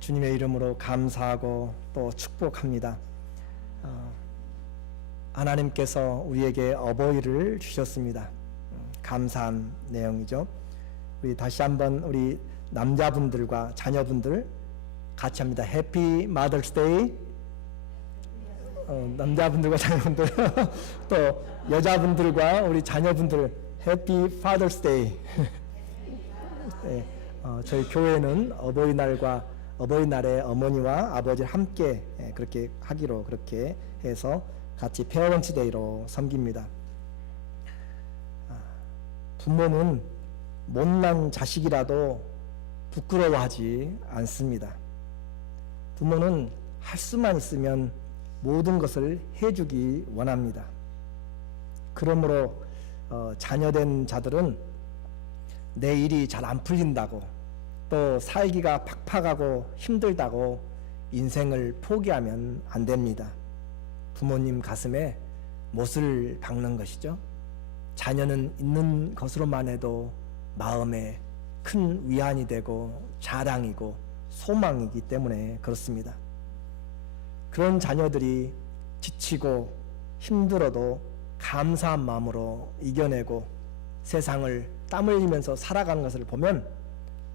주님의 이름으로 감사하고 또 축복합니다. 하나님께서 우리에게 어버이를 주셨습니다. 감사한 내용이죠. 우리 다시 한번 우리 남자분들과 자녀분들 같이 합니다. 해피 마더스 데이. 남자분들과 자녀분들 또 여자분들과 우리 자녀분들 해피 파더스 데이. 네, 저희 교회는 어버이날에 어머니와 아버지를 함께 그렇게 하기로 그렇게 해서 같이 페어런츠 데이로 섬깁니다. 부모는 못난 자식이라도 부끄러워하지 않습니다. 부모는 할 수만 있으면 모든 것을 해주기 원합니다. 그러므로 자녀된 자들은 내 일이 잘 안 풀린다고 또 살기가 팍팍하고 힘들다고 인생을 포기하면 안 됩니다. 부모님 가슴에 못을 박는 것이죠. 자녀는 있는 것으로만 해도 마음에 큰 위안이 되고 자랑이고 소망이기 때문에 그렇습니다. 그런 자녀들이 지치고 힘들어도 감사한 마음으로 이겨내고 세상을 땀 흘리면서 살아가는 것을 보면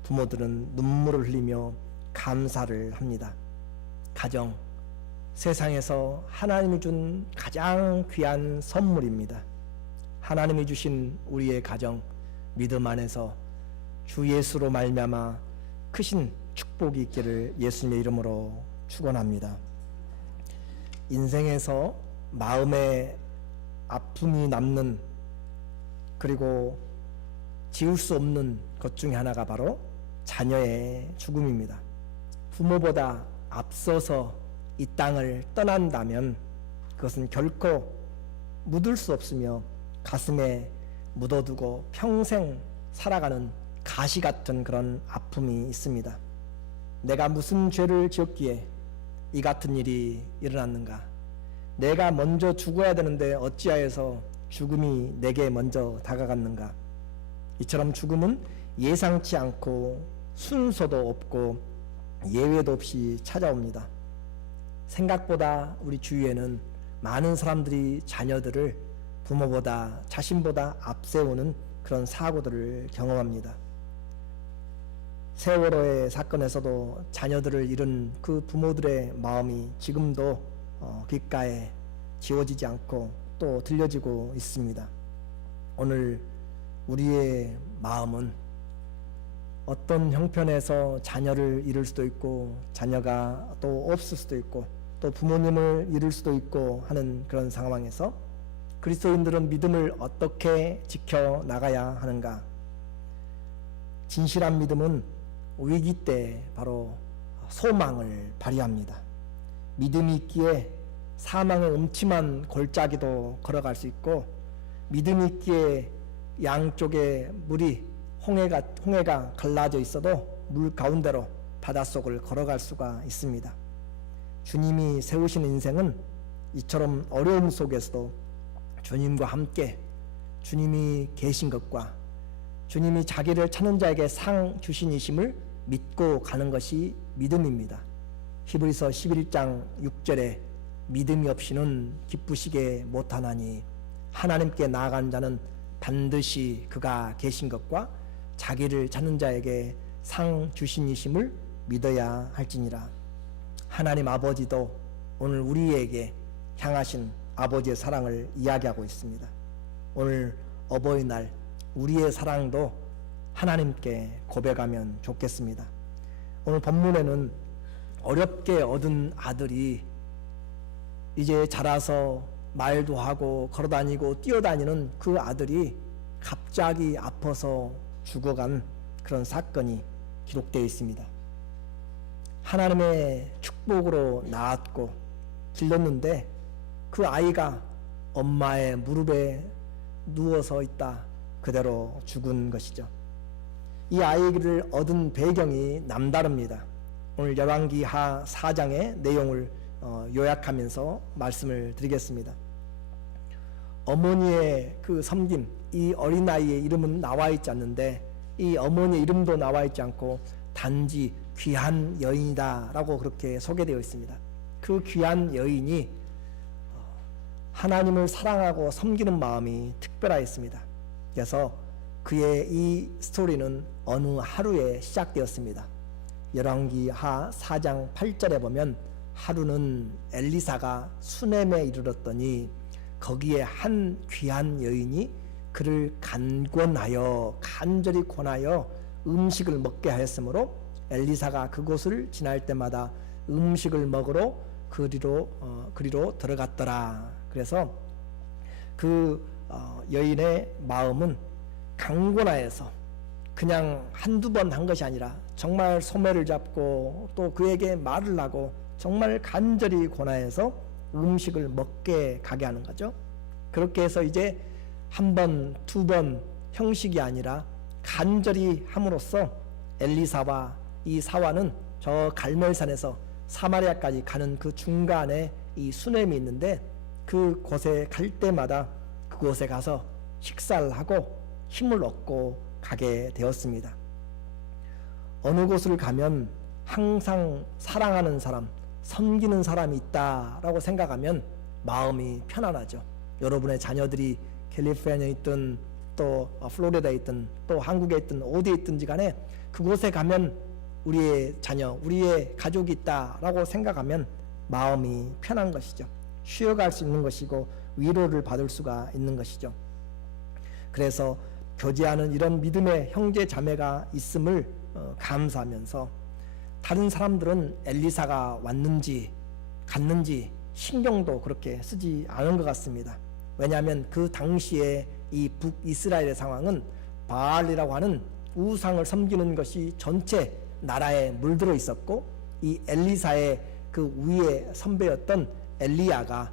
부모들은 눈물을 흘리며 감사를 합니다. 가정, 세상에서 하나님이 준 가장 귀한 선물입니다. 하나님이 주신 우리의 가정, 믿음 안에서 주 예수로 말미암아 크신 축복이 있기를 예수님의 이름으로 축원합니다. 인생에서 마음에 아픔이 남는 그리고 지울 수 없는 것 중에 하나가 바로 자녀의 죽음입니다. 부모보다 앞서서 이 땅을 떠난다면 그것은 결코 묻을 수 없으며 가슴에 묻어두고 평생 살아가는 가시 같은 그런 아픔이 있습니다. 내가 무슨 죄를 지었기에 이 같은 일이 일어났는가? 내가 먼저 죽어야 되는데 어찌하여서 죽음이 내게 먼저 다가갔는가? 이처럼 죽음은 예상치 않고 순서도 없고 예외도 없이 찾아옵니다. 생각보다 우리 주위에는 많은 사람들이 자녀들을 부모보다 자신보다 앞세우는 그런 사고들을 경험합니다. 세월호의 사건에서도 자녀들을 잃은 그 부모들의 마음이 지금도 귓가에 지워지지 않고 또 들려지고 있습니다. 오늘 우리의 마음은 어떤 형편에서 자녀를 잃을 수도 있고 자녀가 또 없을 수도 있고 또 부모님을 잃을 수도 있고 하는 그런 상황에서 그리스도인들은 믿음을 어떻게 지켜나가야 하는가? 진실한 믿음은 위기 때 바로 소망을 발휘합니다. 믿음이 있기에 사망의 음침한 골짜기도 걸어갈 수 있고 믿음이 있기에 양쪽에 물이 홍해가 갈라져 있어도 물 가운데로 바닷속을 걸어갈 수가 있습니다. 주님이 세우신 인생은 이처럼 어려움 속에서도 주님과 함께 주님이 계신 것과 주님이 자기를 찾는 자에게 상 주신이심을 믿고 가는 것이 믿음입니다. 히브리서 11장 6절에 믿음이 없이는 기쁘시게 못하나니 하나님께 나아간 자는 반드시 그가 계신 것과 자기를 찾는 자에게 상 주신이심을 믿어야 할지니라. 하나님 아버지도 오늘 우리에게 향하신 아버지의 사랑을 이야기하고 있습니다. 오늘 어버이날 우리의 사랑도 하나님께 고백하면 좋겠습니다. 오늘 본문에는 어렵게 얻은 아들이 이제 자라서 말도 하고 걸어다니고 뛰어다니는 그 아들이 갑자기 아파서 죽어간 그런 사건이 기록되어 있습니다. 하나님의 축복으로 낳았고 길렀는데 그 아이가 엄마의 무릎에 누워서 있다 그대로 죽은 것이죠. 이 아이를 얻은 배경이 남다릅니다. 오늘 열왕기하 4장의 내용을 요약하면서 말씀을 드리겠습니다. 어머니의 그 섬김, 이 어린아이의 이름은 나와 있지 않는데 이 어머니의 이름도 나와 있지 않고 단지 귀한 여인이다라고 그렇게 소개되어 있습니다. 그 귀한 여인이 하나님을 사랑하고 섬기는 마음이 특별하였습니다. 그래서 그의 이 스토리는 어느 하루에 시작되었습니다. 열왕기하 4장 8절에 보면 하루는 엘리사가 수넴에 이르렀더니 거기에 한 귀한 여인이 그를 간절히 권하여 음식을 먹게 하였으므로 엘리사가 그곳을 지날 때마다 음식을 먹으러 그리로 들어갔더라. 그래서 그 여인의 마음은 강권하여서 그냥 한두 번 한 것이 아니라 정말 소매를 잡고 또 그에게 말을 하고 정말 간절히 권하여서 음식을 먹게 가게 하는 거죠. 그렇게 해서 이제 한 번, 두 번 형식이 아니라 간절히 함으로써 엘리사와 이 사화는 저 갈멜산에서 사마리아까지 가는 그 중간에 이 수넴이 있는데 그곳에 갈 때마다 그곳에 가서 식사를 하고 힘을 얻고 가게 되었습니다. 어느 곳을 가면 항상 사랑하는 사람, 섬기는 사람이 있다라고 생각하면 마음이 편안하죠. 여러분의 자녀들이 캘리포니아에 있든 또 플로리다에 있든 또 한국에 있든 어디에 있든지 간에 그곳에 가면 우리의 자녀, 우리의 가족이 있다라고 생각하면 마음이 편한 것이죠. 쉬어갈 수 있는 것이고 위로를 받을 수가 있는 것이죠. 그래서 교제하는 이런 믿음의 형제 자매가 있음을 감사하면서 다른 사람들은 엘리사가 왔는지 갔는지 신경도 그렇게 쓰지 않은 것 같습니다. 왜냐하면 그 당시에 이 북이스라엘의 상황은 바알이라고 하는 우상을 섬기는 것이 전체 나라에 물들어 있었고 이 엘리사의 그 위의 선배였던 엘리야가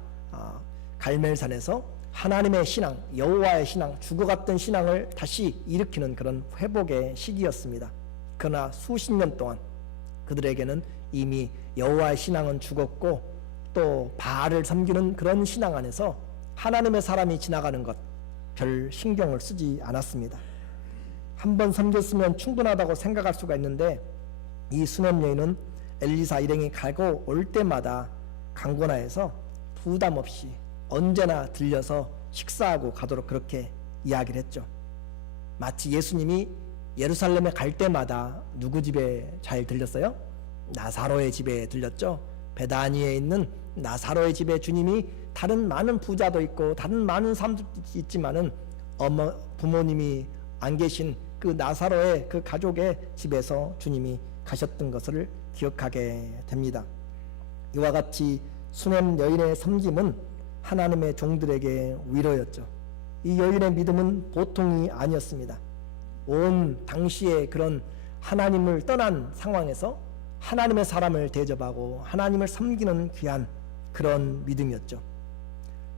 갈멜산에서 하나님의 신앙, 여호와의 신앙, 죽어갔던 신앙을 다시 일으키는 그런 회복의 시기였습니다. 그러나 수십 년 동안 그들에게는 이미 여호와의 신앙은 죽었고 또 바알을 섬기는 그런 신앙 안에서 하나님의 사람이 지나가는 것 별 신경을 쓰지 않았습니다. 한 번 섬겼으면 충분하다고 생각할 수가 있는데 이 수넴 여인은 엘리사 일행이 가고 올 때마다 강권하여서 부담 없이 언제나 들려서 식사하고 가도록 그렇게 이야기를 했죠. 마치 예수님이 예루살렘에 갈 때마다 누구 집에 잘 들렸어요? 나사로의 집에 들렸죠. 베다니에 있는 나사로의 집에 주님이 다른 많은 부자도 있고 다른 많은 사람도 있지만은 부모님이 안 계신 그 나사로의 그 가족의 집에서 주님이 가셨던 것을 기억하게 됩니다. 이와 같이 수넴 여인의 섬김은 하나님의 종들에게 위로였죠. 이 여인의 믿음은 보통이 아니었습니다. 온 당시의 그런 하나님을 떠난 상황에서 하나님의 사람을 대접하고 하나님을 섬기는 귀한 그런 믿음이었죠.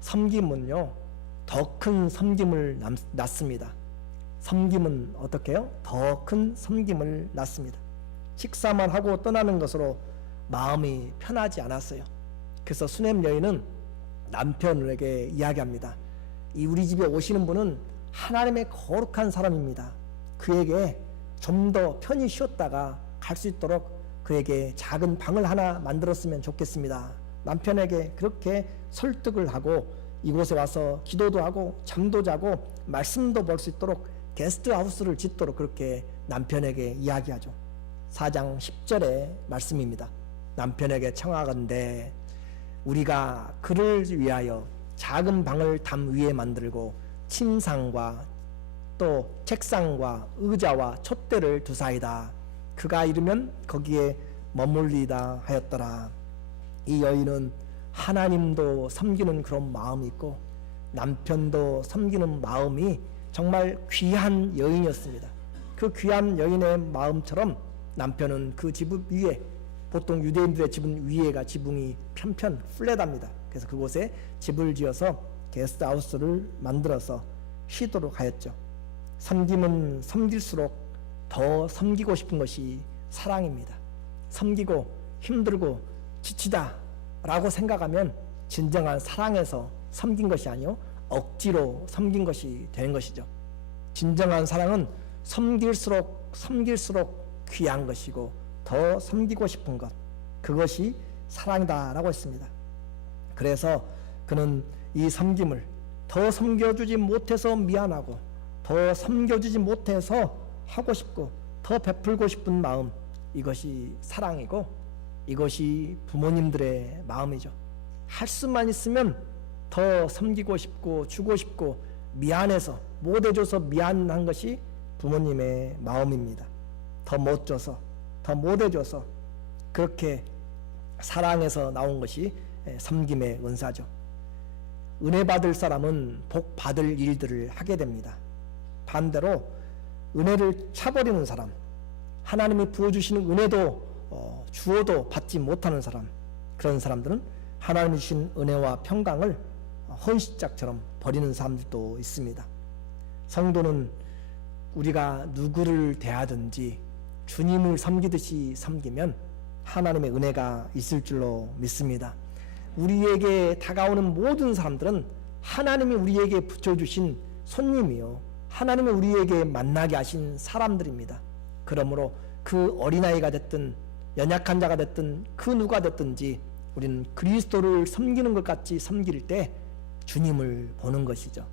섬김은요, 더 큰 섬김을 낳습니다. 섬김은 어떻게 해요? 더 큰 섬김을 낳습니다. 식사만 하고 떠나는 것으로 마음이 편하지 않았어요. 그래서 수넴 여인은 남편에게 이야기합니다. 이 우리 집에 오시는 분은 하나님의 거룩한 사람입니다. 그에게 좀 더 편히 쉬었다가 갈 수 있도록 그에게 작은 방을 하나 만들었으면 좋겠습니다. 남편에게 그렇게 설득을 하고 이곳에 와서 기도도 하고 잠도 자고 말씀도 볼 수 있도록 게스트하우스를 짓도록 그렇게 남편에게 이야기하죠. 4장 10절의 말씀입니다. 남편에게 청하건대 우리가 그를 위하여 작은 방을 담 위에 만들고 침상과 또 책상과 의자와 촛대를 두사이다. 그가 이르면 거기에 머물리다 하였더라. 이 여인은 하나님도 섬기는 그런 마음이 있고 남편도 섬기는 마음이 정말 귀한 여인이었습니다. 그 귀한 여인의 마음처럼 남편은 그 지붕 위에, 보통 유대인들의 집은 위에가 지붕이 편편 플랫합니다. 그래서 그곳에 집을 지어서 게스트하우스를 만들어서 쉬도록 하였죠. 섬김은 섬길수록 더 섬기고 싶은 것이 사랑입니다. 섬기고 힘들고 지치다 라고 생각하면 진정한 사랑에서 섬긴 것이 아니요 억지로 섬긴 것이 되는 것이죠. 진정한 사랑은 섬길수록 귀한 것이고 더 더 섬기고 싶은 것, 그것이 사랑이다라고 했습니다. 그래서 그는 이 섬김을 더 섬겨주지 못해서 미안하고, 더 섬겨주지 못해서 하고 싶고, 더 베풀고 싶은 마음, 이것이 사랑이고, 이것이 부모님들의 마음이죠. 할 수만 있으면 더 섬기고 싶고 주고 싶고, 미안해서 못 해줘서 미안한 것이 부모님의 마음입니다. 더 못 줘서, 더 못 해줘서, 그렇게 사랑에서 나온 것이 섬김의 은사죠. 은혜 받을 사람은 복 받을 일들을 하게 됩니다. 반대로 은혜를 차버리는 사람, 하나님이 부어주시는 은혜도 주어도 받지 못하는 사람, 그런 사람들은 하나님이 주신 은혜와 평강을 헌시짝처럼 버리는 사람들도 있습니다. 성도는 우리가 누구를 대하든지 주님을 섬기듯이 섬기면 하나님의 은혜가 있을 줄로 믿습니다. 우리에게 다가오는 모든 사람들은 하나님이 우리에게 붙여주신 손님이요, 하나님이 우리에게 만나게 하신 사람들입니다. 그러므로 그 어린아이가 됐든 연약한 자가 됐든 그 누가 됐든지 우리는 그리스도를 섬기는 것 같이 섬길 때 주님을 보는 것이죠.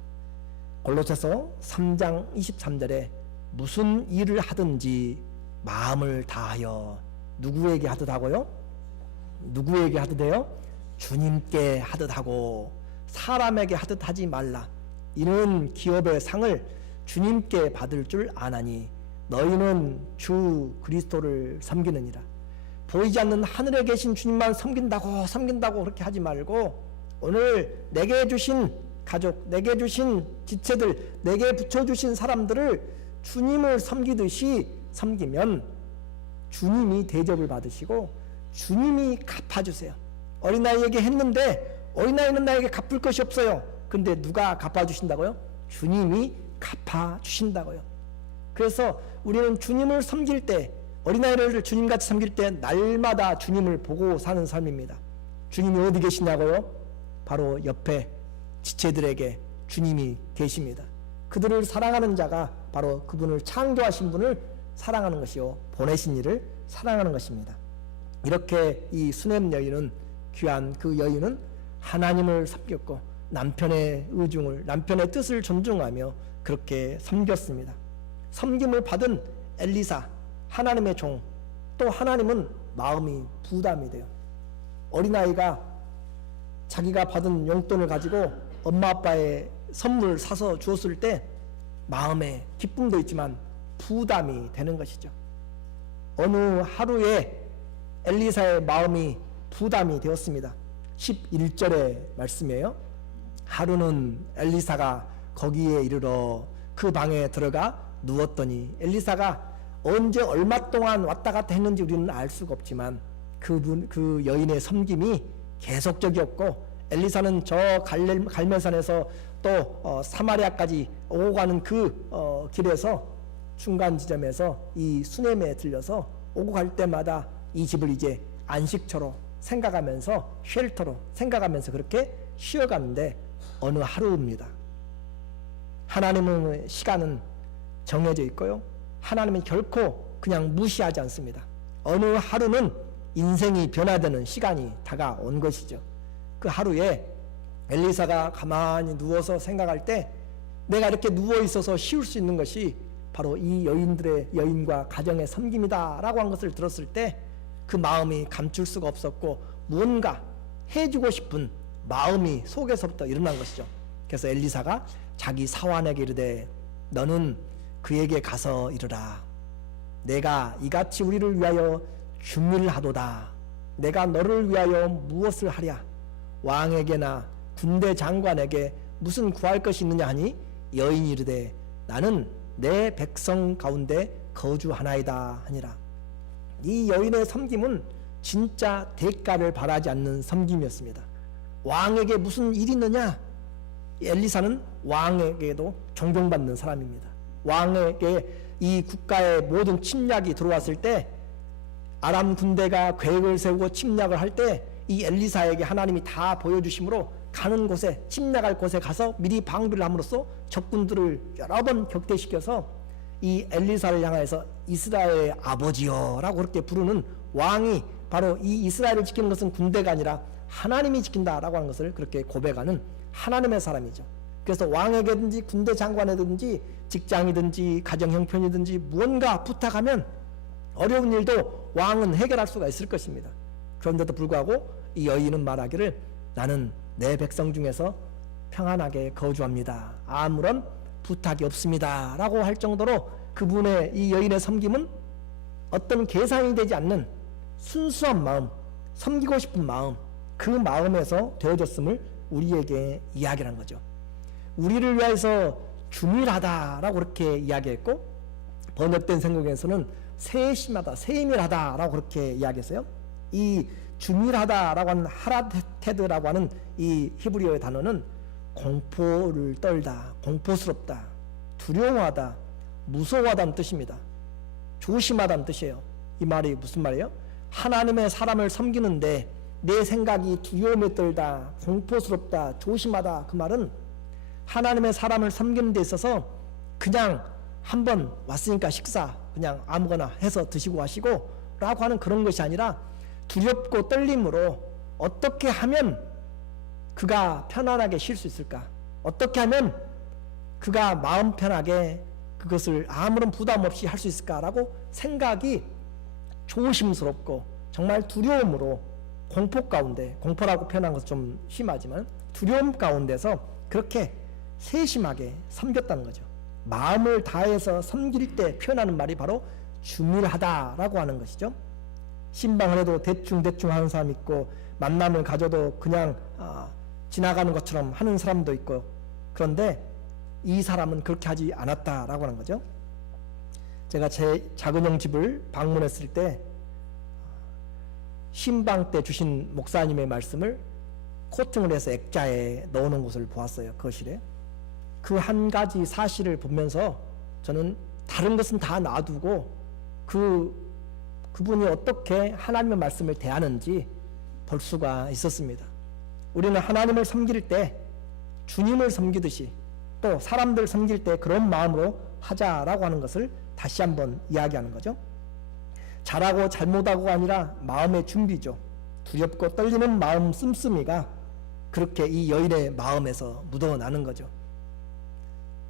골로새서 3장 23절에 무슨 일을 하든지 마음을 다하여, 누구에게 하듯 하고요? 누구에게 하듯 해요? 주님께 하듯 하고, 사람에게 하듯 하지 말라. 이는 기업의 상을 주님께 받을 줄 아나니 너희는 주 그리스도를 섬기느니라. 보이지 않는 하늘에 계신 주님만 섬긴다고 그렇게 하지 말고, 오늘 내게 주신 가족, 내게 주신 지체들, 내게 붙여주신 사람들을 주님을 섬기듯이 섬기면 주님이 대접을 받으시고 주님이 갚아주세요. 어린아이에게 했는데 어린아이는 나에게 갚을 것이 없어요. 근데 누가 갚아주신다고요? 주님이 갚아주신다고요. 그래서 우리는 주님을 섬길 때, 어린아이를 주님같이 섬길 때 날마다 주님을 보고 사는 삶입니다. 주님이 어디 계시냐고요? 바로 옆에 지체들에게 주님이 계십니다. 그들을 사랑하는 자가 바로 그분을 창조하신 분을 사랑하는 것이요, 보내신 이를 사랑하는 것입니다. 이렇게 이 수넴 여인은, 귀한 그 여인은 하나님을 섬겼고 남편의 의중을, 남편의 뜻을 존중하며 그렇게 섬겼습니다. 섬김을 받은 엘리사, 하나님의 종, 또 하나님은 마음이 부담이 돼요. 어린아이가 자기가 받은 용돈을 가지고 엄마 아빠의 선물 사서 주었을 때 마음에 기쁨도 있지만 부담이 되는 것이죠. 어느 하루에 엘리사의 마음이 부담이 되었습니다. 11절의 말씀이에요. 하루는 엘리사가 거기에 이르러 그 방에 들어가 누웠더니, 엘리사가 언제 얼마 동안 왔다 갔다 했는지 우리는 알 수가 없지만 그 여인의 섬김이 계속적이었고, 엘리사는 저 갈멜산에서 또 사마리아까지 오고 가는 그 길에서 중간 지점에서 이 수넴에 들려서 오고 갈 때마다 이 집을 이제 안식처로 생각하면서, 쉘터로 생각하면서 그렇게 쉬어가는데 어느 하루입니다. 하나님의 시간은 정해져 있고요, 하나님은 결코 그냥 무시하지 않습니다. 어느 하루는 인생이 변화되는 시간이 다가온 것이죠. 그 하루에 엘리사가 가만히 누워서 생각할 때, 내가 이렇게 누워 있어서 쉬울 수 있는 것이 바로 이 여인과 가정의 섬김이다 라고 한 것을 들었을 때 그 마음이 감출 수가 없었고, 무언가 해주고 싶은 마음이 속에서부터 일어난 것이죠. 그래서 엘리사가 자기 사환에게 이르되 너는 그에게 가서 이르라. 내가 이같이 우리를 위하여 준밀하도다. 내가 너를 위하여 무엇을 하랴? 왕에게나 군대 장관에게 무슨 구할 것이 있느냐 하니, 여인이 이르되 나는 내 백성 가운데 거주하나이다 하니라. 이 여인의 섬김은 진짜 대가를 바라지 않는 섬김이었습니다. 왕에게 무슨 일이 있느냐? 엘리사는 왕에게도 존경받는 사람입니다. 왕에게 이 국가의 모든 침략이 들어왔을 때, 아람 군대가 계획을 세우고 침략을 할 때 이 엘리사에게 하나님이 다 보여주심으로 가는 곳에, 침략할 곳에 가서 미리 방비를 함으로써 적군들을 여러 번 격퇴시켜서 이 엘리사를 향해서 이스라엘의 아버지여라고 그렇게 부르는 왕이 바로 이 이스라엘을 지키는 것은 군대가 아니라 하나님이 지킨다라고 하는 것을 그렇게 고백하는 하나님의 사람이죠. 그래서 왕에게든지 군대 장관에든지 직장이든지 가정 형편이든지 무언가 부탁하면 어려운 일도 왕은 해결할 수가 있을 것입니다. 그런데도 불구하고 이 여인은 말하기를 나는 내 백성 중에서 평안하게 거주합니다. 아무런 부탁이 없습니다. 라고 할 정도로 그분의 이 여인의 섬김은 어떤 계산이 되지 않는 순수한 마음, 섬기고 싶은 마음, 그 마음에서 되어졌음을 우리에게 이야기하는 거죠. 우리를 위해서 주밀하다라고 그렇게 이야기했고 번역된 성경에서는 세심하다, 세밀하다라고 그렇게 이야기했어요. 이 주밀하다라고 하는 하라테드라고 하는 이 히브리어의 단어는 공포를 떨다, 공포스럽다, 두려워하다, 무서워하다는 뜻입니다. 조심하다는 뜻이에요. 이 말이 무슨 말이에요? 하나님의 사람을 섬기는데 내 생각이 두려움에 떨다, 공포스럽다, 조심하다, 그 말은 하나님의 사람을 섬기는 데 있어서 그냥 한번 왔으니까 식사 그냥 아무거나 해서 드시고 가시고 라고 하는 그런 것이 아니라 두렵고 떨림으로 어떻게 하면 그가 편안하게 쉴 수 있을까? 어떻게 하면 그가 마음 편하게 그것을 아무런 부담 없이 할 수 있을까라고 생각이 조심스럽고 정말 두려움으로 공포 가운데, 공포라고 표현한 것은 좀 심하지만 두려움 가운데서 그렇게 세심하게 섬겼다는 거죠. 마음을 다해서 섬길 때 표현하는 말이 바로 주밀하다라고 하는 것이죠. 신방을 해도 대충 하는 사람 있고 만남을 가져도 그냥 지나가는 것처럼 하는 사람도 있고, 그런데 이 사람은 그렇게 하지 않았다라고 하는 거죠. 제가 제 작은 형 집을 방문했을 때 신방 때 주신 목사님의 말씀을 코팅을 해서 액자에 넣어놓은 것을 보았어요. 거실에. 그 한 가지 사실을 보면서 저는 다른 것은 다 놔두고 그분이 어떻게 하나님의 말씀을 대하는지 볼 수가 있었습니다. 우리는 하나님을 섬길 때 주님을 섬기듯이 또 사람들 섬길 때 그런 마음으로 하자라고 하는 것을 다시 한번 이야기하는 거죠. 잘하고 잘못하고가 아니라 마음의 준비죠. 두렵고 떨리는 마음 씀씀이가 그렇게 이 여인의 마음에서 묻어나는 거죠.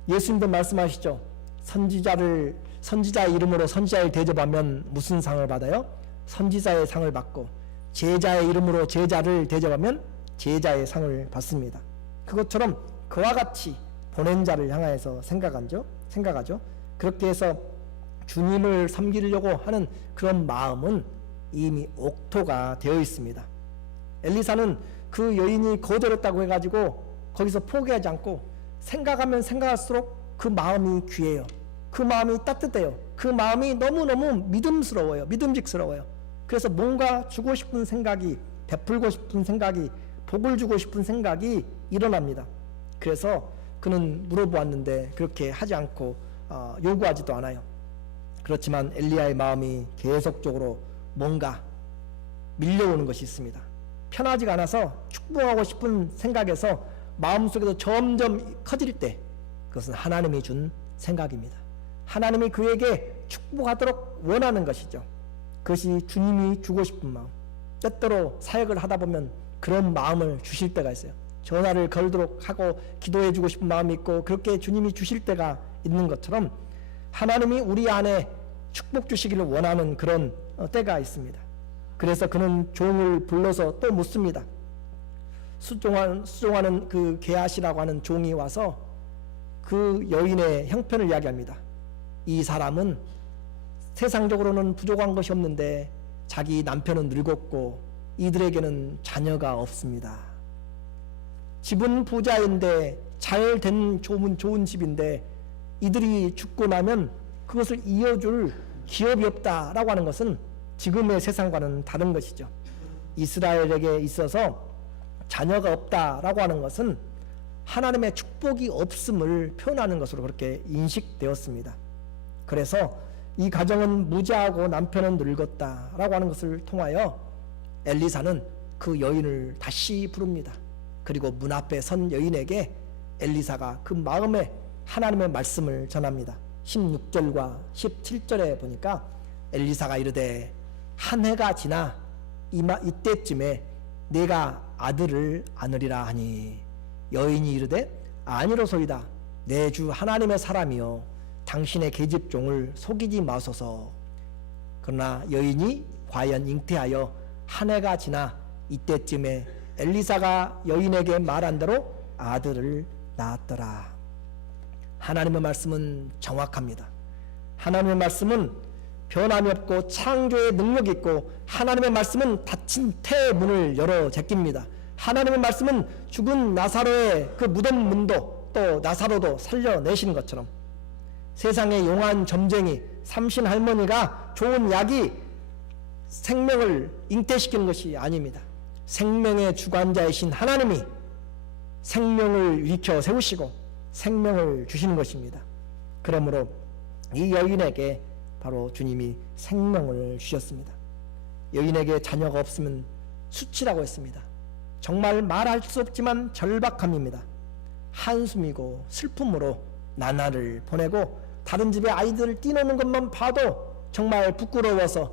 예수님도 말씀하시죠. 선지자의 이름으로 선지자를 대접하면 무슨 상을 받아요? 선지자의 상을 받고 제자의 이름으로 제자를 대접하면 제자의 상을 받습니다. 그것처럼 그와 같이 보낸 자를 향하여서 생각하죠. 그렇게 해서 주님을 섬기려고 하는 그런 마음은 이미 옥토가 되어 있습니다. 엘리사는 그 여인이 거절했다고 해가지고 거기서 포기하지 않고 생각하면 생각할수록 그 마음이 귀해요. 그 마음이 따뜻해요. 그 마음이 너무너무 믿음직스러워요. 그래서 뭔가 주고 싶은 생각이, 베풀고 싶은 생각이, 복을 주고 싶은 생각이 일어납니다. 그래서 그는 물어보았는데 그렇게 하지 않고 요구하지도 않아요. 그렇지만 엘리야의 마음이 계속적으로 뭔가 밀려오는 것이 있습니다. 편하지가 않아서 축복하고 싶은 생각에서 마음속에서 점점 커질 때 그것은 하나님이 준 생각입니다. 하나님이 그에게 축복하도록 원하는 것이죠. 그것이 주님이 주고 싶은 마음. 때때로 사역을 하다 보면 그런 마음을 주실 때가 있어요. 전화를 걸도록 하고 기도해 주고 싶은 마음이 있고 그렇게 주님이 주실 때가 있는 것처럼 하나님이 우리 안에 축복 주시기를 원하는 그런 때가 있습니다. 그래서 그는 종을 불러서 또 묻습니다. 수종하는 그 게하시라고 하는 종이 와서 그 여인의 형편을 이야기합니다. 이 사람은 세상적으로는 부족한 것이 없는데 자기 남편은 늙었고 이들에게는 자녀가 없습니다. 집은 부자인데 잘된 좋은 집인데 이들이 죽고 나면 그것을 이어줄 기업이 없다라고 하는 것은 지금의 세상과는 다른 것이죠. 이스라엘에게 있어서 자녀가 없다라고 하는 것은 하나님의 축복이 없음을 표현하는 것으로 그렇게 인식되었습니다. 그래서 이 가정은 무자하고 남편은 늙었다라고 하는 것을 통하여 엘리사는 그 여인을 다시 부릅니다. 그리고 문 앞에 선 여인에게 엘리사가 그 마음에 하나님의 말씀을 전합니다. 16절과 17절에 보니까 엘리사가 이르되 한 해가 지나 이때쯤에 내가 아들을 안으리라 하니 여인이 이르되 아니로소이다. 내 주 하나님의 사람이여 당신의 계집종을 속이지 마소서. 그러나 여인이 과연 잉태하여 한 해가 지나 이때쯤에 엘리사가 여인에게 말한 대로 아들을 낳았더라. 하나님의 말씀은 정확합니다. 하나님의 말씀은 변함이 없고 창조의 능력이 있고 하나님의 말씀은 닫힌 태의 문을 열어 제낍니다. 하나님의 말씀은 죽은 나사로의 그 무덤 문도 또 나사로도 살려내시는 것처럼 세상의 용한 점쟁이 삼신 할머니가 좋은 약이 생명을 잉태시키는 것이 아닙니다. 생명의 주관자이신 하나님이 생명을 일으켜 세우시고 생명을 주시는 것입니다. 그러므로 이 여인에게 바로 주님이 생명을 주셨습니다. 여인에게 자녀가 없으면 수치라고 했습니다. 정말 말할 수 없지만 절박함입니다. 한숨이고 슬픔으로 나날을 보내고 다른 집에 아이들을 뛰노는 것만 봐도 정말 부끄러워서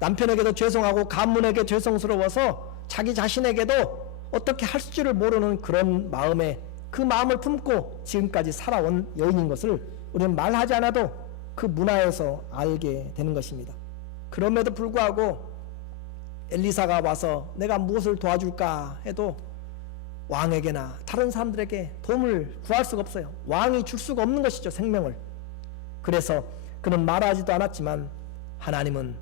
남편에게도 죄송하고 가문에게 죄송스러워서 자기 자신에게도 어떻게 할 줄을 모르는 그런 마음에 그 마음을 품고 지금까지 살아온 여인인 것을 우리는 말하지 않아도 그 문화에서 알게 되는 것입니다. 그럼에도 불구하고 엘리사가 와서 내가 무엇을 도와줄까 해도 왕에게나 다른 사람들에게 도움을 구할 수가 없어요. 왕이 줄 수가 없는 것이죠, 생명을. 그래서 그는 말하지도 않았지만 하나님은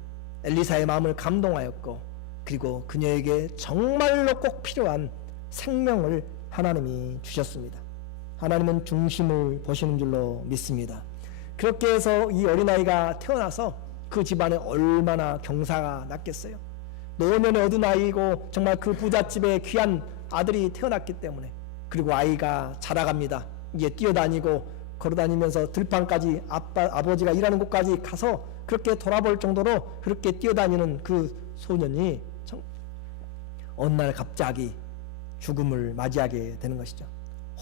엘리사의 마음을 감동하였고 그리고 그녀에게 정말로 꼭 필요한 생명을 하나님이 주셨습니다. 하나님은 중심을 보시는 줄로 믿습니다. 그렇게 해서 이 어린아이가 태어나서 그 집안에 얼마나 경사가 났겠어요. 노년에 얻은 아이고 정말 그 부잣집에 귀한 아들이 태어났기 때문에. 그리고 아이가 자라갑니다. 이제 뛰어다니고 걸어다니면서 들판까지 아버지가 일하는 곳까지 가서 그렇게 돌아볼 정도로 그렇게 뛰어다니는 그 소년이 어느 날 갑자기 죽음을 맞이하게 되는 것이죠.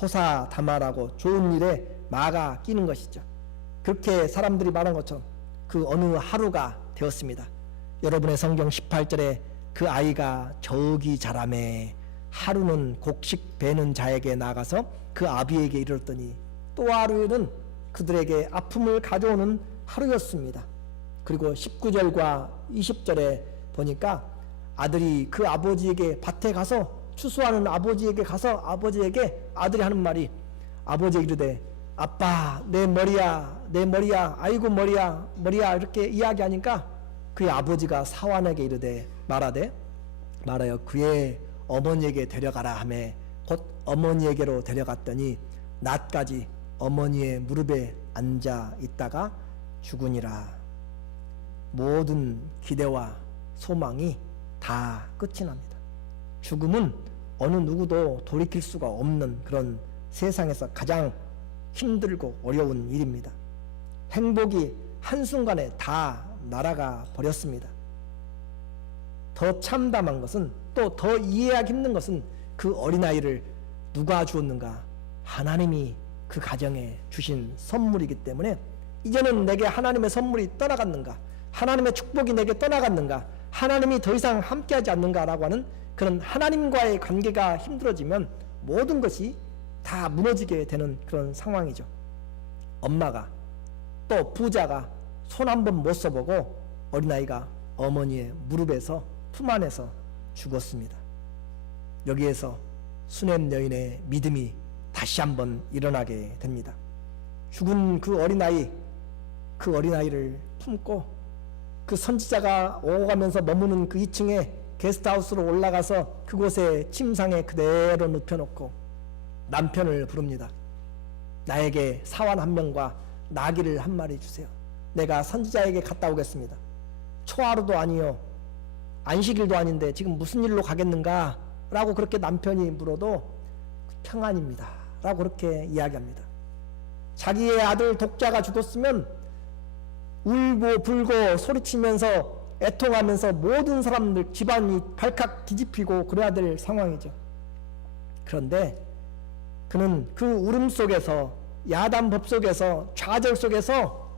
호사다마라고 좋은 일에 마가 끼는 것이죠. 그렇게 사람들이 말한 것처럼 그 어느 하루가 되었습니다. 여러분의 성경 18절에 그 아이가 저기 자라매 하루는 곡식 베는 자에게 나가서 그 아비에게 이르렀더니 또 하루는 그들에게 아픔을 가져오는 하루였습니다. 그리고 19절과 20절에 보니까 아들이 그 아버지에게 밭에 가서 추수하는 아버지에게 가서 아버지에게 아들이 하는 말이 아버지에게 이르되 아빠 내 머리야 내 머리야 아이고 머리야 머리야 이렇게 이야기하니까 그의 아버지가 사환에게 이르되 말하여 그의 어머니에게 데려가라 하매 곧 어머니에게로 데려갔더니 낮까지 어머니의 무릎에 앉아 있다가 죽으니라. 모든 기대와 소망이 다 끝이 납니다. 죽음은 어느 누구도 돌이킬 수가 없는 그런 세상에서 가장 힘들고 어려운 일입니다. 행복이 한순간에 다 날아가 버렸습니다. 더 참담한 것은 또 더 이해하기 힘든 것은 그 어린아이를 누가 주었는가? 하나님이 그 가정에 주신 선물이기 때문에 이제는 내게 하나님의 선물이 떠나갔는가? 하나님의 축복이 내게 떠나갔는가? 하나님이 더 이상 함께하지 않는가라고 하는 그런 하나님과의 관계가 힘들어지면 모든 것이 다 무너지게 되는 그런 상황이죠. 엄마가 또 부자가 손 한 번 못 써보고 어린아이가 어머니의 무릎에서 품 안에서 죽었습니다. 여기에서 수넴 여인의 믿음이 다시 한번 일어나게 됩니다. 죽은 그 어린아이를 품고 그 선지자가 오고 가면서 머무는 그 2층에 게스트하우스로 올라가서 그곳에 침상에 그대로 눕혀놓고 남편을 부릅니다. 나에게 사환 한 명과 나귀를 한 마리 주세요. 내가 선지자에게 갔다 오겠습니다. 초하루도 아니요 안식일도 아닌데 지금 무슨 일로 가겠는가? 라고 그렇게 남편이 물어도 평안입니다 라고 그렇게 이야기합니다. 자기의 아들 독자가 죽었으면 울고 불고 소리치면서 애통하면서 모든 사람들 집안이 발칵 뒤집히고 그래야 될 상황이죠. 그런데 그는 그 울음 속에서 야단법 속에서 좌절 속에서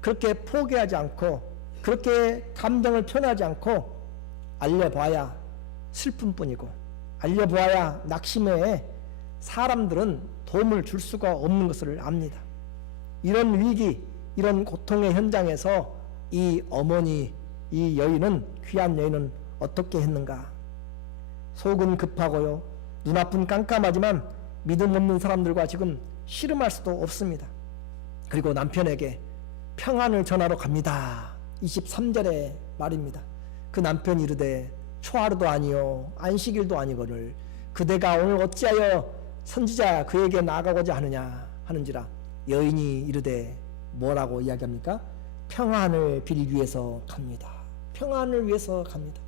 그렇게 포기하지 않고 그렇게 감정을 표현하지 않고 알려봐야 슬픔뿐이고 알려봐야 낙심해 사람들은 도움을 줄 수가 없는 것을 압니다. 이런 위기, 이런 고통의 현장에서 이 어머니, 이 여인은, 귀한 여인은 어떻게 했는가? 속은 급하고요, 눈앞은 깜깜하지만 믿음 없는 사람들과 지금 씨름할 수도 없습니다. 그리고 남편에게 평안을 전하러 갑니다. 23절의 말입니다. 그 남편이 이르되 초하루도 아니요 안식일도 아니거늘 그대가 오늘 어찌하여 선지자 그에게 나아가고자 하느냐 하는지라. 여인이 이르되 뭐라고 이야기합니까? 평안을 빌기 위해서 갑니다. 평안을 위해서 갑니다.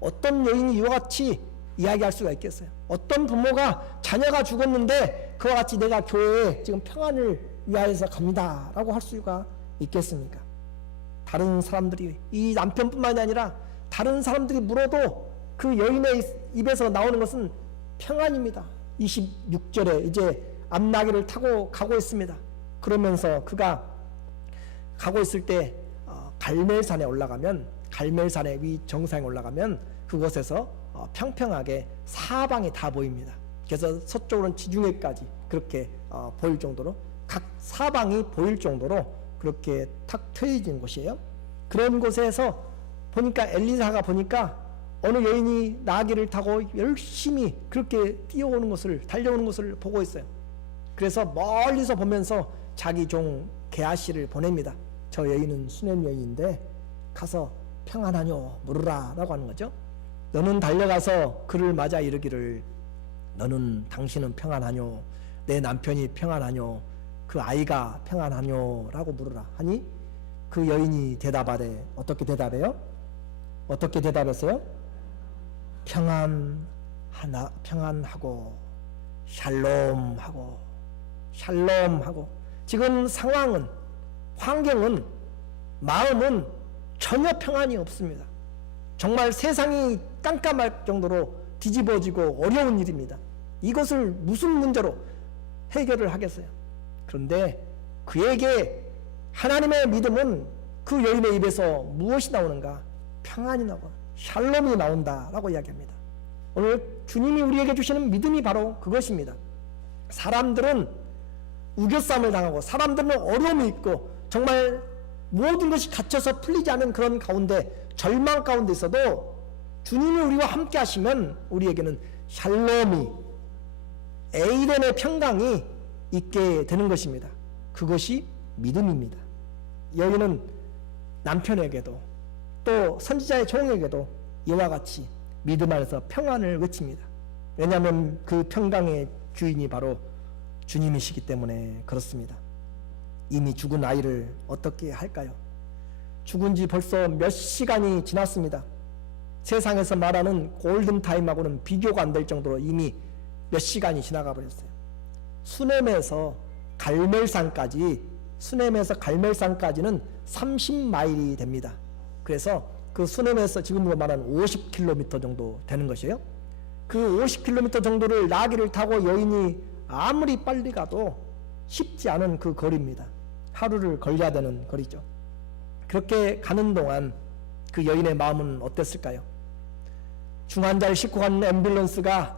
어떤 여인이 이와 같이 이야기할 수가 있겠어요? 어떤 부모가 자녀가 죽었는데 그와 같이 내가 교회에 지금 평안을 위하여서 갑니다 라고 할 수가 있겠습니까? 다른 사람들이, 이 남편뿐만이 아니라 다른 사람들이 물어도 그 여인의 입에서 나오는 것은 평안입니다. 26절에 이제 앞나귀를 타고 가고 있습니다. 그러면서 그가 가고 있을 때 갈멜산에 올라가면, 갈멜산의 위 정상에 올라가면 그곳에서 평평하게 사방이 다 보입니다. 그래서 서쪽으로는 지중해까지 그렇게 보일 정도로, 각 사방이 보일 정도로 그렇게 탁 트여진 곳이에요. 그런 곳에서 보니까 엘리사가 보니까 어느 여인이 나귀를 타고 열심히 그렇게 뛰어오는 것을, 달려오는 것을 보고 있어요. 그래서 멀리서 보면서 자기 종 게하시를 보냅니다. 저 여인은 수냄 여인인데 가서 평안하뇨 물으라 라고 하는 거죠. 너는 달려가서 그를 맞아 이르기를 당신은 평안하뇨, 내 남편이 평안하뇨, 그 아이가 평안하뇨 라고 물으라 하니 그 여인이 대답하되, 어떻게 대답해요? 어떻게 대답했어요? 평안하고 샬롬하고 샬롬하고. 지금 상황은, 환경은, 마음은 전혀 평안이 없습니다. 정말 세상이 깜깜할 정도로 뒤집어지고 어려운 일입니다. 이것을 무슨 문제로 해결을 하겠어요? 그런데 그에게 하나님의 믿음은 그 여인의 입에서 무엇이 나오는가? 평안이 나오고 샬롬이 나온다라고 이야기합니다. 오늘 주님이 우리에게 주시는 믿음이 바로 그것입니다. 사람들은 우겨쌈을 당하고 사람들은 어려움이 있고 정말 모든 것이 갇혀서 풀리지 않은 그런 가운데, 절망 가운데 있어도 주님이 우리와 함께 하시면 우리에게는 샬롬이, 에이덴의 평강이 있게 되는 것입니다. 그것이 믿음입니다. 여기는 남편에게도 또 선지자의 종에게도 이와 같이 믿음 안에서 평안을 외칩니다. 왜냐하면 그 평강의 주인이 바로 주님이시기 때문에 그렇습니다. 이미 죽은 아이를 어떻게 할까요? 죽은 지 벌써 몇 시간이 지났습니다. 세상에서 말하는 골든타임하고는 비교가 안 될 정도로 이미 몇 시간이 지나가 버렸어요. 수넴에서 갈멜산까지는 30마일이 됩니다. 그래서 그 수넴에서 지금으로 말하는 50km 정도 되는 것이에요. 그 50km 정도를 나귀를 타고 여인이 아무리 빨리 가도 쉽지 않은 그 거리입니다. 하루를 걸려야 되는 거리죠. 그렇게 가는 동안 그 여인의 마음은 어땠을까요? 중환자를 싣고 가는 앰뷸런스가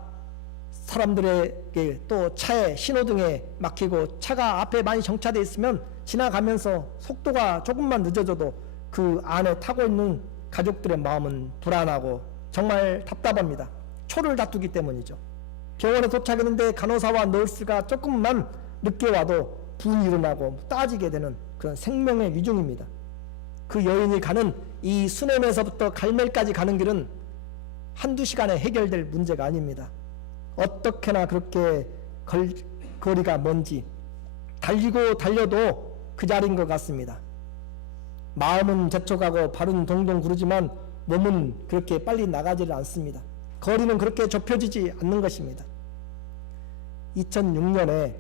사람들에게, 또 차에 신호등에 막히고 차가 앞에 많이 정차되어 있으면 지나가면서 속도가 조금만 늦어져도 그 안에 타고 있는 가족들의 마음은 불안하고 정말 답답합니다. 초를 다투기 때문이죠. 병원에 도착했는데 간호사와 널스가 조금만 늦게 와도 분이 일어나고 따지게 되는 그런 생명의 위중입니다. 그 여인이 가는 이 수넴에서부터 갈멜까지 가는 길은 한두 시간에 해결될 문제가 아닙니다. 어떻게나 그렇게 거리가 먼지, 달리고 달려도 그 자리인 것 같습니다. 마음은 재촉하고 발은 동동 구르지만 몸은 그렇게 빨리 나가지를 않습니다. 거리는 그렇게 좁혀지지 않는 것입니다. 2006년에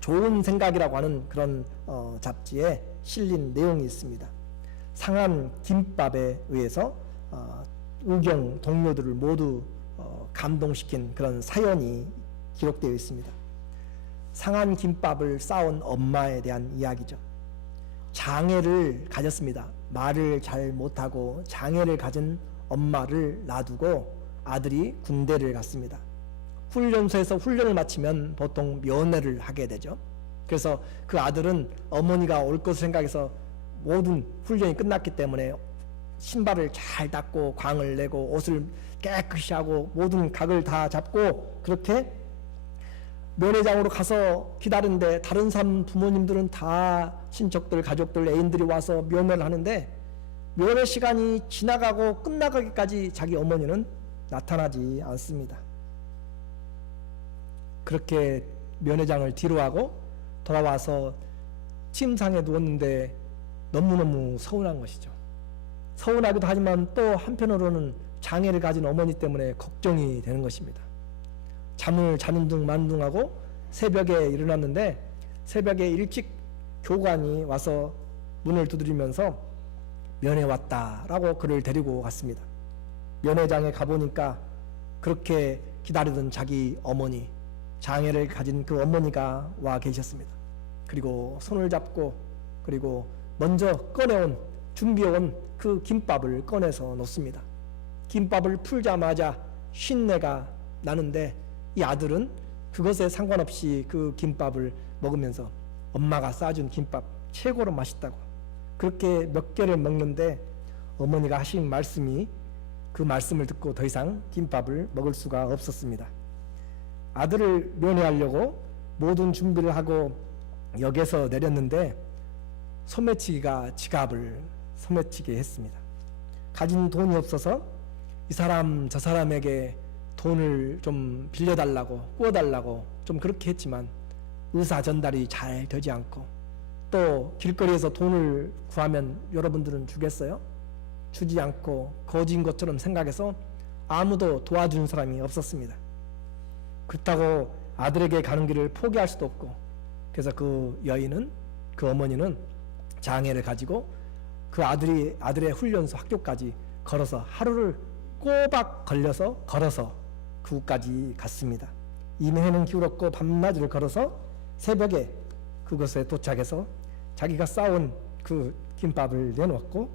좋은 생각이라고 하는 그런 잡지에 실린 내용이 있습니다. 상한 김밥에 의해서 의경 동료들을 모두 감동시킨 그런 사연이 기록되어 있습니다. 상한 김밥을 싸온 엄마에 대한 이야기죠. 장애를 가졌습니다. 말을 잘 못하고 장애를 가진 엄마를 놔두고 아들이 군대를 갔습니다. 훈련소에서 훈련을 마치면 보통 면회를 하게 되죠. 그래서 그 아들은 어머니가 올 것을 생각해서 모든 훈련이 끝났기 때문에 신발을 잘 닦고 광을 내고 옷을 깨끗이 하고 모든 각을 다 잡고 그렇게 면회장으로 가서 기다리는데 다른 사람 부모님들은 다 친척들, 가족들, 애인들이 와서 면회를 하는데 면회 시간이 지나가고 끝나가기까지 자기 어머니는 나타나지 않습니다. 그렇게 면회장을 뒤로하고 돌아와서 침상에 누웠는데 너무너무 서운한 것이죠. 서운하기도 하지만 또 한편으로는 장애를 가진 어머니 때문에 걱정이 되는 것입니다. 잠을 자는 둥 마는 둥 하고 새벽에 일어났는데 새벽에 일찍 교관이 와서 문을 두드리면서 면회 왔다라고 그를 데리고 갔습니다. 면회장에 가보니까 그렇게 기다리던 자기 어머니, 장애를 가진 그 어머니가 와 계셨습니다. 그리고 손을 잡고 그리고 먼저 준비해온 그 김밥을 꺼내서 놓습니다. 김밥을 풀자마자 쉰내가 나는데 이 아들은 그것에 상관없이 그 김밥을 먹으면서 엄마가 싸준 김밥 최고로 맛있다고 그렇게 몇 개를 먹는데 어머니가 하신 말씀이 그 말씀을 듣고 더 이상 김밥을 먹을 수가 없었습니다. 아들을 면회하려고 모든 준비를 하고 역에서 내렸는데 소매치기가 지갑을 소매치게 했습니다. 가진 돈이 없어서 이 사람 저 사람에게 돈을 좀 빌려달라고 꾸어달라고 좀 그렇게 했지만 의사 전달이 잘 되지 않고 또 길거리에서 돈을 구하면 여러분들은 주겠어요? 주지 않고 거지인 것처럼 생각해서 아무도 도와주는 사람이 없었습니다. 그렇다고 아들에게 가는 길을 포기할 수도 없고 그래서 그 여인은 그 어머니는 장애를 가지고 그 아들의 훈련소 학교까지 걸어서 하루를 꼬박 걸어서 그곳까지 갔습니다. 이미 해는 기울었고 밤낮을 걸어서 새벽에 그곳에 도착해서 자기가 싸온 그 김밥을 내놓았고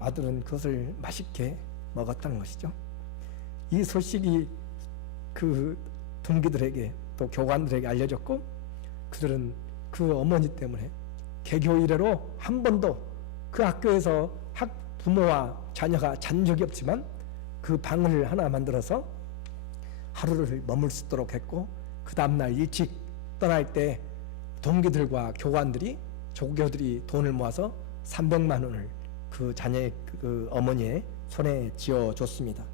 아들은 그것을 맛있게 먹었다는 것이죠. 이 소식이 그 동기들에게 또 교관들에게 알려졌고 그들은 그 어머니 때문에 개교 이래로 한 번도 그 학교에서 부모와 자녀가 잔 적이 없지만 그 방을 하나 만들어서 하루를 머물 수 있도록 했고 그 다음날 일찍 떠날 때 동기들과 조교들이 돈을 모아서 300만 원을 그 자녀의 그 어머니의 손에 쥐어줬습니다.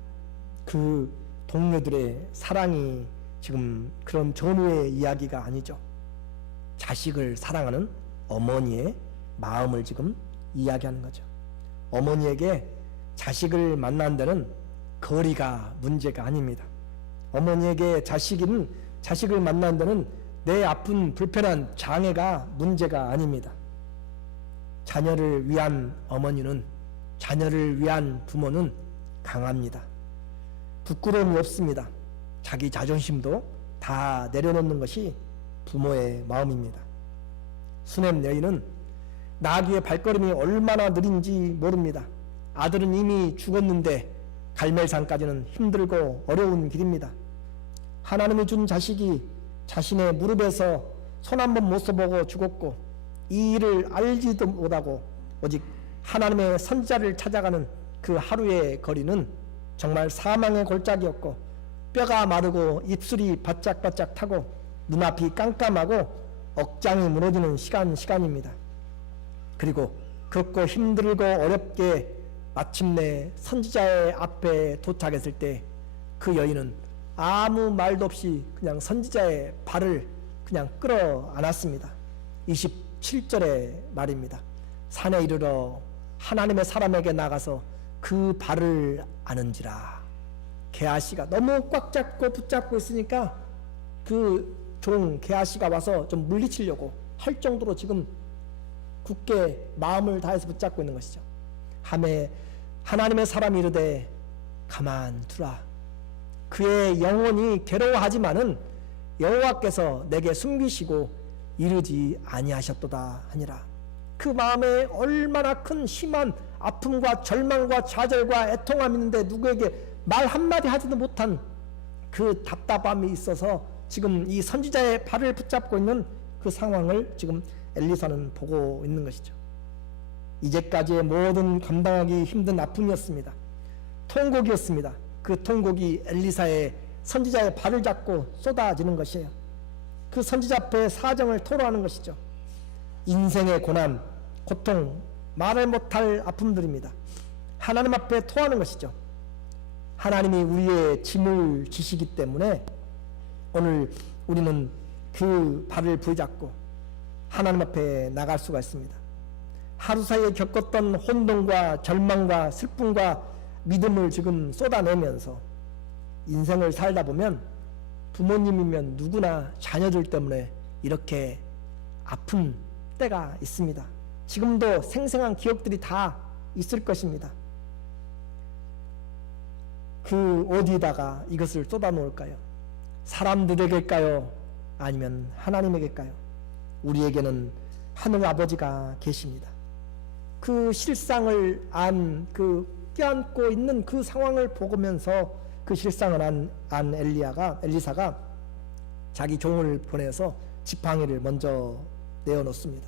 그 동료들의 사랑이 지금 그런 전후의 이야기가 아니죠. 자식을 사랑하는 어머니의 마음을 지금 이야기하는 거죠. 어머니에게 자식을 만난 데는 거리가 문제가 아닙니다. 어머니에게 자식을 만난 데는 내 아픈 불편한 장애가 문제가 아닙니다. 자녀를 위한 어머니는 자녀를 위한 부모는 강합니다. 부끄러움이 없습니다. 자기 자존심도 다 내려놓는 것이 부모의 마음입니다. 수넴 여인은 나귀의 발걸음이 얼마나 느린지 모릅니다. 아들은 이미 죽었는데 갈멜산까지는 힘들고 어려운 길입니다. 하나님이 준 자식이 자신의 무릎에서 손 한 번 못 써보고 죽었고 이 일을 알지도 못하고 오직 하나님의 선지자를 찾아가는 그 하루의 거리는 정말 사망의 골짜기였고 뼈가 마르고 입술이 바짝바짝 타고 눈앞이 깜깜하고 억장이 무너지는 시간입니다. 그리고 걷고 힘들고 어렵게 마침내 선지자의 앞에 도착했을 때 그 여인은 아무 말도 없이 그냥 선지자의 발을 그냥 끌어안았습니다. 27절의 말입니다. 산에 이르러 하나님의 사람에게 나가서 그 발을 아는지라. 게하시가 너무 꽉 잡고 붙잡고 있으니까 그 종 게하시가 와서 좀 물리치려고 할 정도로 지금 굳게 마음을 다해서 붙잡고 있는 것이죠. 하나님의 사람이 이르되 가만두라. 그의 영혼이 괴로워하지만은 여호와께서 내게 숨기시고 이르지 아니하셨도다 하니라. 그 마음에 얼마나 큰 심한 아픔과 절망과 좌절과 애통함이 있는데 누구에게 말 한마디 하지도 못한 그 답답함이 있어서 지금 이 선지자의 발을 붙잡고 있는 그 상황을 지금 엘리사는 보고 있는 것이죠. 이제까지의 모든 감당하기 힘든 아픔이었습니다. 통곡이었습니다. 그 통곡이 엘리사의 선지자의 발을 잡고 쏟아지는 것이에요. 그 선지자 앞에 사정을 토로하는 것이죠. 인생의 고난, 고통, 말을 못할 아픔들입니다. 하나님 앞에 토하는 것이죠. 하나님이 우리의 짐을 지시기 때문에 오늘 우리는 그 발을 부여잡고 하나님 앞에 나갈 수가 있습니다. 하루 사이에 겪었던 혼돈과 절망과 슬픔과 믿음을 지금 쏟아내면서 인생을 살다 보면 부모님이면 누구나 자녀들 때문에 이렇게 아픈 때가 있습니다. 지금도 생생한 기억들이 다 있을 것입니다. 그 어디에다가 이것을 쏟아놓을까요? 사람들에게일까요? 아니면 하나님에게일까요? 우리에게는 하늘 아버지가 계십니다. 그 실상을 껴안고 있는 그 상황을 보면서 그 실상을 안 엘리사가 자기 종을 보내서 지팡이를 먼저 내어놓습니다.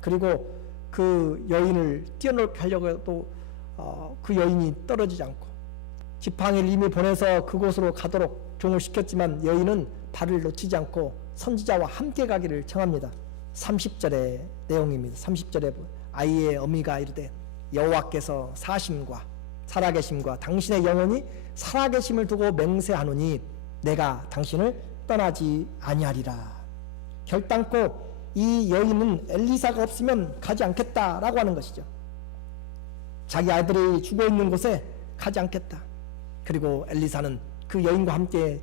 그리고 그 여인을 뛰어놀게 하려고 해도 그 여인이 떨어지지 않고 지팡이를 이미 보내서 그곳으로 가도록 종을 시켰지만 여인은 발을 놓치지 않고 선지자와 함께 가기를 청합니다. 30절의 내용입니다. 30절에 아이의 어미가 이르되 여호와께서 사심과 살아계심과 당신의 영혼이 살아계심을 두고 맹세하노니 내가 당신을 떠나지 아니하리라. 결단코 이 여인은 엘리사가 없으면 가지 않겠다라고 하는 것이죠. 자기 아들이 죽어있는 곳에 가지 않겠다. 그리고 엘리사는 그 여인과 함께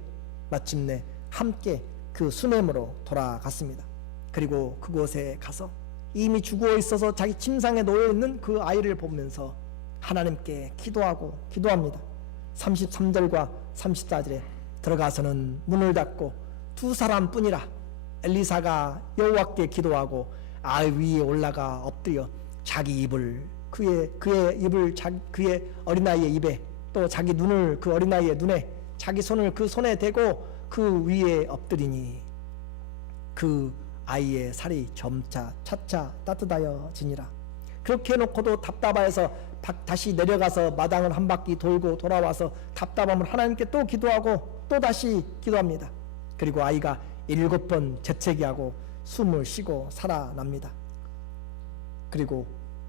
마침내 함께 그 수넴으로 돌아갔습니다. 그리고 그곳에 가서 이미 죽어 있어서 자기 침상에 놓여있는 그 아이를 보면서 하나님께 기도합니다. 33절과 34절에 들어가서는 문을 닫고 두 사람뿐이라 엘리사가 여호와께 기도하고 아이 위에 올라가 엎드려 자기 입을 그의 입을 그의 어린아이의 입에 또 자기 눈을 그 어린아이의 눈에 자기 손을 그 손에 대고 그 위에 엎드리니 그 아이의 살이 점차 차차 따뜻하여지니라. 그렇게 해놓고도 답답해서 다시 내려가서 마당을 한 바퀴 돌고 돌아와서 답답함을 하나님께 또 기도하고 또 다시 기도합니다. 그리고 아이가 7번 재채기하고 숨을 쉬고 살아납니다. 그리고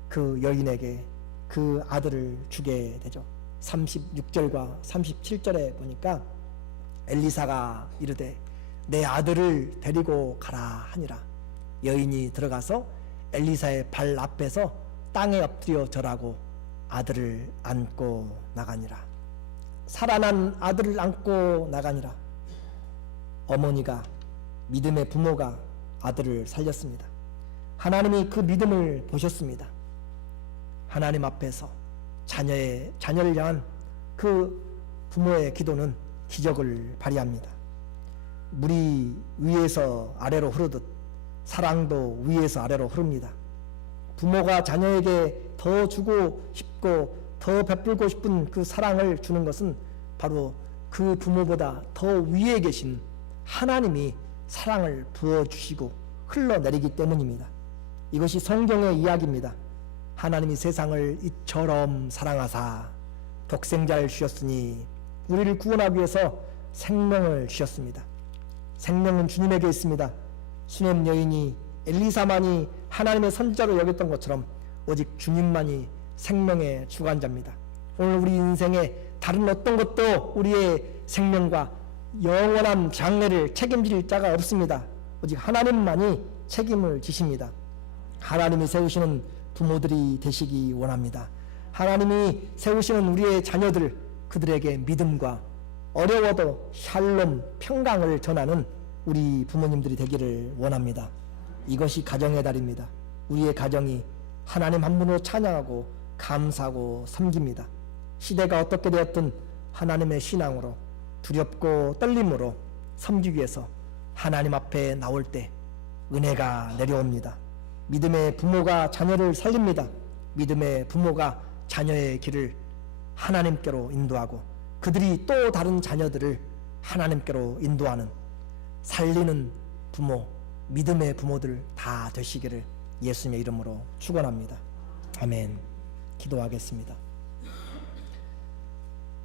그 여인에게 그 아들을 주게 되죠. 36절과 37절에 보니까 엘리사가 이르되 내 아들을 데리고 가라 하니라. 여인이 들어가서 엘리사의 발 앞에서 땅에 엎드려 절하고 아들을 안고 나가니라. 살아난 아들을 안고 나가니라. 어머니가 믿음의 부모가 아들을 살렸습니다. 하나님이 그 믿음을 보셨습니다. 하나님 앞에서 자녀를 향한 그 부모의 기도는 기적을 발휘합니다. 물이 위에서 아래로 흐르듯 사랑도 위에서 아래로 흐릅니다. 부모가 자녀에게 더 주고 싶고 더 베풀고 싶은 그 사랑을 주는 것은 바로 그 부모보다 더 위에 계신 하나님이 사랑을 부어주시고 흘러내리기 때문입니다. 이것이 성경의 이야기입니다. 하나님이 세상을 이처럼 사랑하사 독생자를 주셨으니 우리를 구원하기 위해서 생명을 주셨습니다. 생명은 주님에게 있습니다. 수넴 여인이 엘리사만이 하나님의 선지자로 여겼던 것처럼 오직 주님만이 생명의 주관자입니다. 오늘 우리 인생에 다른 어떤 것도 우리의 생명과 영원한 장래를 책임질 자가 없습니다. 오직 하나님만이 책임을 지십니다. 하나님이 세우시는 부모들이 되시기 원합니다. 하나님이 세우시는 우리의 자녀들, 그들에게 믿음과 어려워도 샬롬, 평강을 전하는 우리 부모님들이 되기를 원합니다. 이것이 가정의 달입니다. 우리의 가정이 하나님 한 분으로 찬양하고 감사하고 섬깁니다. 시대가 어떻게 되었든 하나님의 신앙으로 두렵고 떨림으로 섬기기 위해서 하나님 앞에 나올 때 은혜가 내려옵니다. 믿음의 부모가 자녀를 살립니다. 믿음의 부모가 자녀의 길을 하나님께로 인도하고 그들이 또 다른 자녀들을 하나님께로 인도하는 살리는 부모, 믿음의 부모들 다 되시기를 예수님의 이름으로 축원합니다. 아멘. 기도하겠습니다.